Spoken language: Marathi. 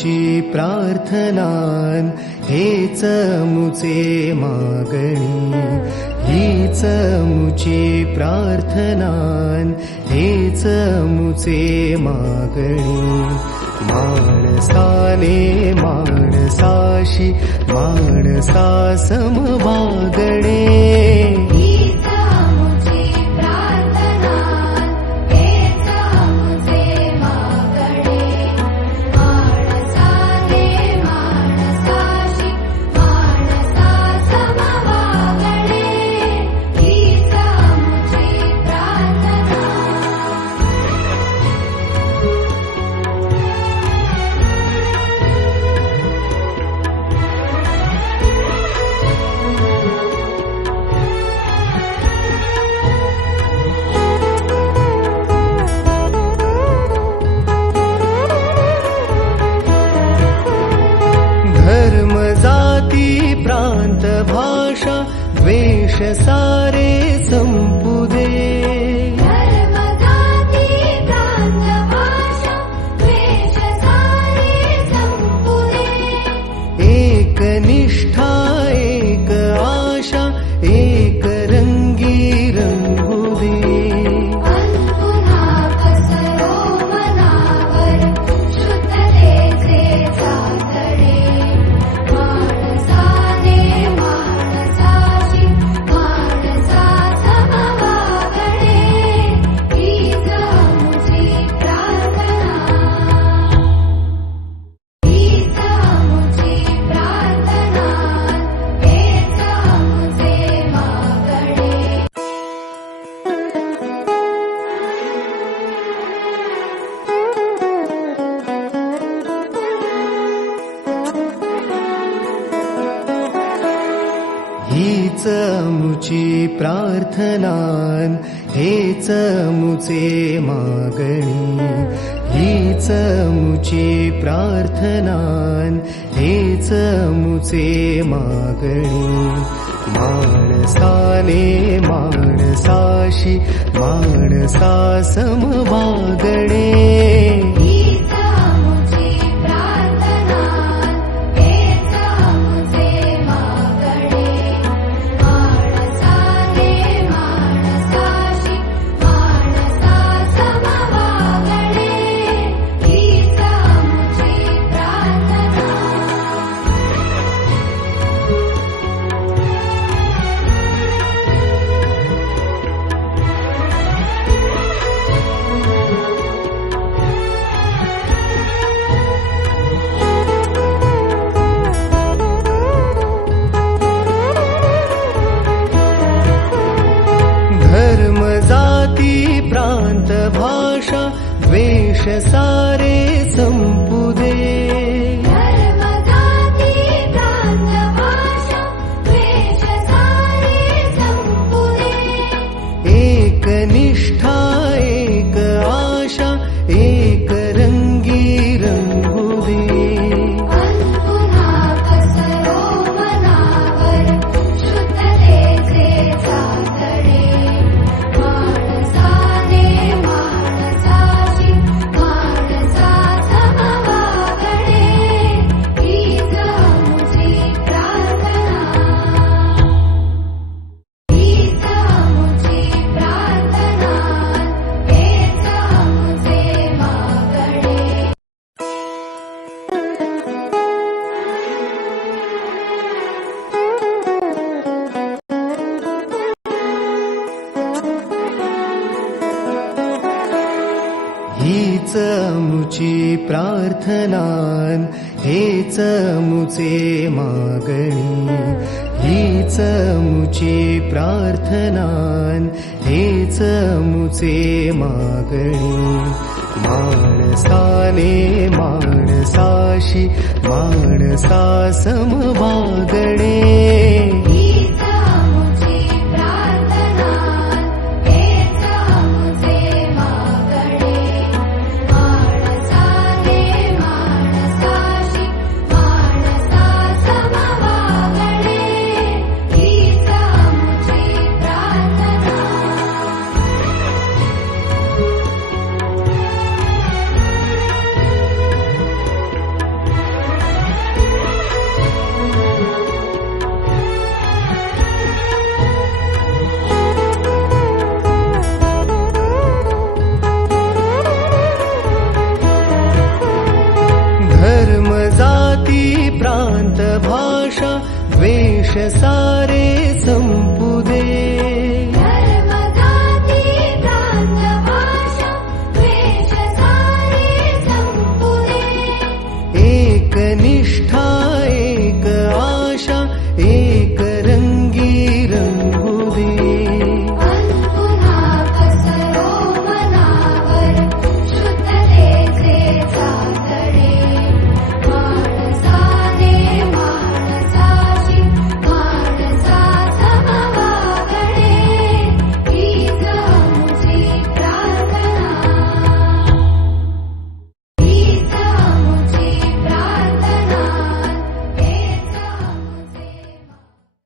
मुची प्रार्थनान हेच मुचे मागणी, हीच मुची प्रार्थनान हेच मुचे मागणी. माणसाने माणसाशी माणसा समवागणे, धर्म जाती प्रांत भाषा द्वेष सारे संपू दे. धर्म जाती प्रांत भाषा द्वेष सारे संपू दे. एक निष्ठा एक आशा एक रंगी रंगू दे. पुन्हा पसरो मनावर शुद्धतेचे चांदणे. माणसाने माणसाशी माणसा समवागणे, हीच मुची प्रार्थना, हीच मुची प्रार्थना, हेच मुचे मागणे. हीच मुची प्रार्थनान हेच मुचे मागणी, हीच मुची प्रार्थनान हेच मुचे मागणी. माणसाने माणसाशी माणसा समवागणे, हीच मुची प्रार्थना, हेच मुचे मागणे. माणसाने माणसाशी माणसा समवागणे, हीच मुची प्रार्थना. धर्म जाती प्रांत भाषा द्वेष सारे संपू दे. धर्म जाती प्रांत भाषा द्वेष सारे संपू दे. एक निष्ठा एक आशा एक रंगी रंगू दे. पुन्हा पसरो मनावर शुद्धतेचे चांदणे. माणसाने माणसाशी माणसा समवागणे, हीच मुची प्रार्थना, हीच मुची प्रार्थना, हेच मुचे मागणे. हीच मुची प्रार्थनान हेच मुचे मागणी, हीच मुची प्रार्थनान हेच मुचे मागणी. माणसाने माणसाशी माणसा समवागणे, हीच मुची प्रार्थना, हेच मुचे मागणे. माणसाने माणसाशी माणसा समवागणे, हीच मुची प्रार्थना. भाषा द्वेष सारे संपुदे